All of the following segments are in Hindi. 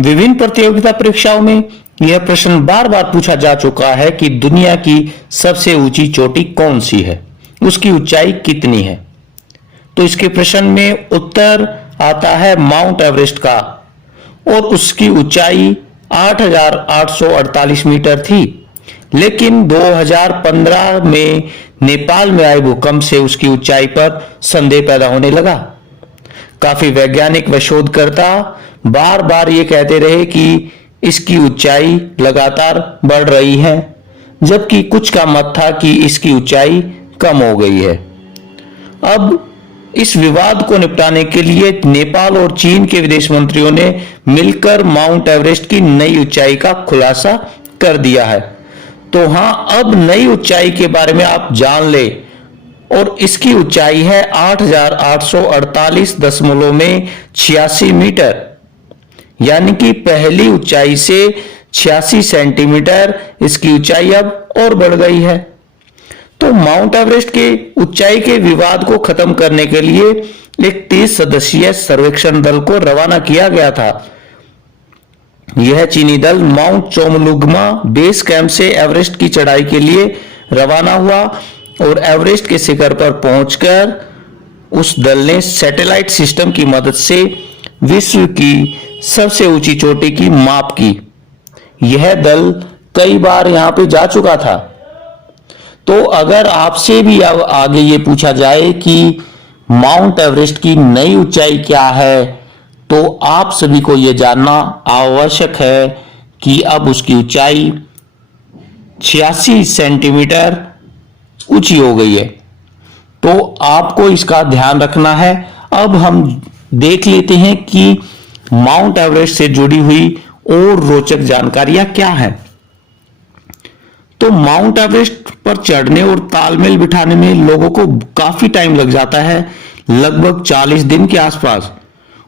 विभिन्न प्रतियोगिता परीक्षाओं में यह प्रश्न बार बार पूछा जा चुका है कि दुनिया की सबसे ऊंची चोटी कौन सी है, उसकी ऊंचाई कितनी है। तो इसके प्रश्न में उत्तर आता है माउंट एवरेस्ट का, और उसकी ऊंचाई 8,848 मीटर थी। लेकिन 2015 में नेपाल में आए भूकंप से उसकी ऊंचाई पर संदेह पैदा होने लगा। काफी वैज्ञानिक व शोधकर्ता बार बार ये कहते रहे कि इसकी ऊंचाई लगातार बढ़ रही है, जबकि कुछ का मत था कि इसकी ऊंचाई कम हो गई है। अब इस विवाद को निपटाने के लिए नेपाल और चीन के विदेश मंत्रियों ने मिलकर माउंट एवरेस्ट की नई ऊंचाई का खुलासा कर दिया है। तो हां, अब नई ऊंचाई के बारे में आप जान ले, और इसकी ऊंचाई है 8,848.86 मीटर, यानी कि पहली ऊंचाई से 86 सेंटीमीटर इसकी ऊंचाई अब और बढ़ गई है। तो माउंट एवरेस्ट के ऊंचाई के विवाद को खत्म करने के लिए एक 30 सदस्यीय सर्वेक्षण दल को रवाना किया गया था। यह चीनी दल माउंट चोमलुंगमा बेस कैंप से एवरेस्ट की चढ़ाई के लिए रवाना हुआ, और एवरेस्ट के शिखर पर पहुंचकर उस दल ने सैटेलाइट सिस्टम की मदद से विश्व की सबसे ऊंची चोटी की माप की। यह दल कई बार यहां पे जा चुका था। तो अगर आपसे भी अब आगे ये पूछा जाए कि माउंट एवरेस्ट की नई ऊंचाई क्या है, तो आप सभी को यह जानना आवश्यक है कि अब उसकी ऊंचाई 86 सेंटीमीटर ऊंची हो गई है। तो आपको इसका ध्यान रखना है। अब हम देख लेते हैं कि माउंट एवरेस्ट से जुड़ी हुई और रोचक जानकारियां क्या हैं। तो माउंट एवरेस्ट पर चढ़ने और तालमेल बिठाने में लोगों को काफी टाइम लग जाता है, लगभग 40 दिन के आसपास।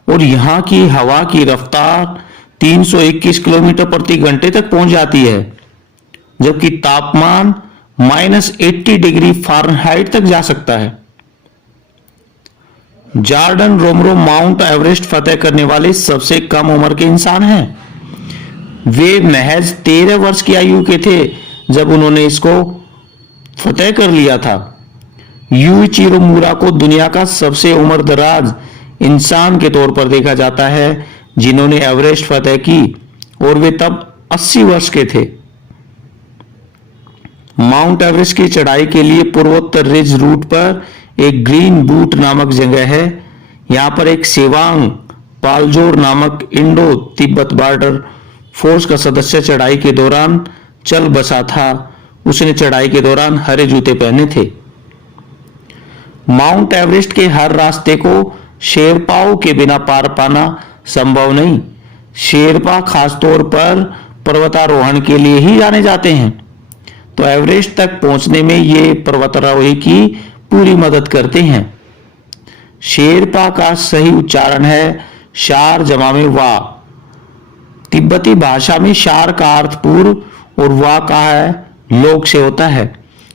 और यहां की हवा की रफ्तार 321 किलोमीटर प्रति घंटे तक पहुंच जाती है, जबकि तापमान -80 डिग्री फ़ारेनहाइट तक जा सकता है। जॉर्डन रोमरो माउंट एवरेस्ट फतेह करने वाले सबसे कम उम्र के इंसान हैं। वे महज 13 वर्ष की आयु के थे जब उन्होंने इसको फतेह कर लिया था। यूइचिरो मुरा को दुनिया का सबसे उम्रदराज इंसान के तौर पर देखा जाता है जिन्होंने एवरेस्ट फतेह की, और वे तब 80 वर्ष के थे। माउंट एवरेस्ट की चढ़ाई के लिए पूर्वोत्तर रिज रूट पर एक ग्रीन बूट नामक जगह है। यहां पर एक सेवांग पालजोर नामक इंडो तिब्बत बॉर्डर फोर्स का सदस्य चढ़ाई के दौरान चल बसा था। उसने चढ़ाई के दौरान हरे जूते पहने थे। माउंट एवरेस्ट के हर रास्ते को शेरपाओं के बिना पार पाना संभव नहीं। शेरपा खासतौर पर पर्वतारोहण के लिए ही जाने जाते हैं। तो एवरेस्ट तक पहुंचने में ये पर्वतारोही की पूरी मदद करते हैं। शेरपा का सही उच्चारण है शार जमा में वा। तिब्बती भाषा में शार का अर्थ पूर्व और वा का है लोग से होता है,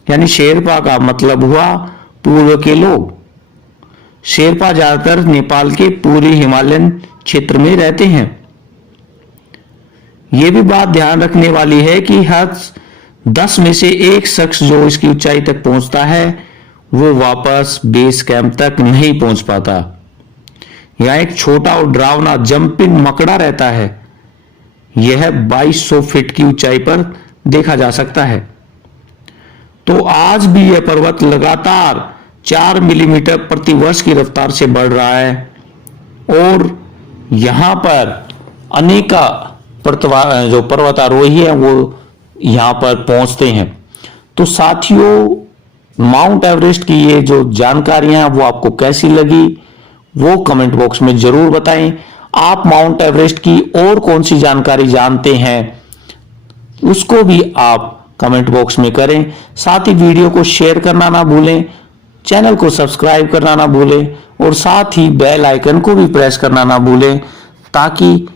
यानी शेरपा का मतलब हुआ पूर्व के लोग। शेरपा ज्यादातर नेपाल के पूर्वी हिमालयन क्षेत्र में रहते हैं। यह भी बात ध्यान रखने वाली है कि हर 10 में से एक शख्स जो इसकी ऊंचाई तक पहुंचता है वो वापस बेस कैंप तक नहीं पहुंच पाता। यहां एक छोटा और डरावना जंपिंग मकड़ा रहता है। यह 2200 फीट की ऊंचाई पर देखा जा सकता है। तो आज भी यह पर्वत लगातार 4 मिलीमीटर प्रति वर्ष की रफ्तार से बढ़ रहा है, और यहां पर अनेका जो पर्वतारोही है वो यहां पर पहुंचते हैं। तो साथियों, माउंट एवरेस्ट की ये जो जानकारियां हैं वो आपको कैसी लगी वो कमेंट बॉक्स में जरूर बताएं। आप माउंट एवरेस्ट की और कौन सी जानकारी जानते हैं उसको भी आप कमेंट बॉक्स में करें। साथ ही वीडियो को शेयर करना ना भूलें, चैनल को सब्सक्राइब करना ना भूलें, और साथ ही बेल आइकन को भी प्रेस करना ना भूलें, ताकि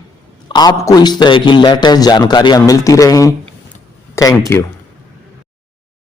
आपको इस तरह की लेटेस्ट जानकारियां मिलती रहें। Thank you.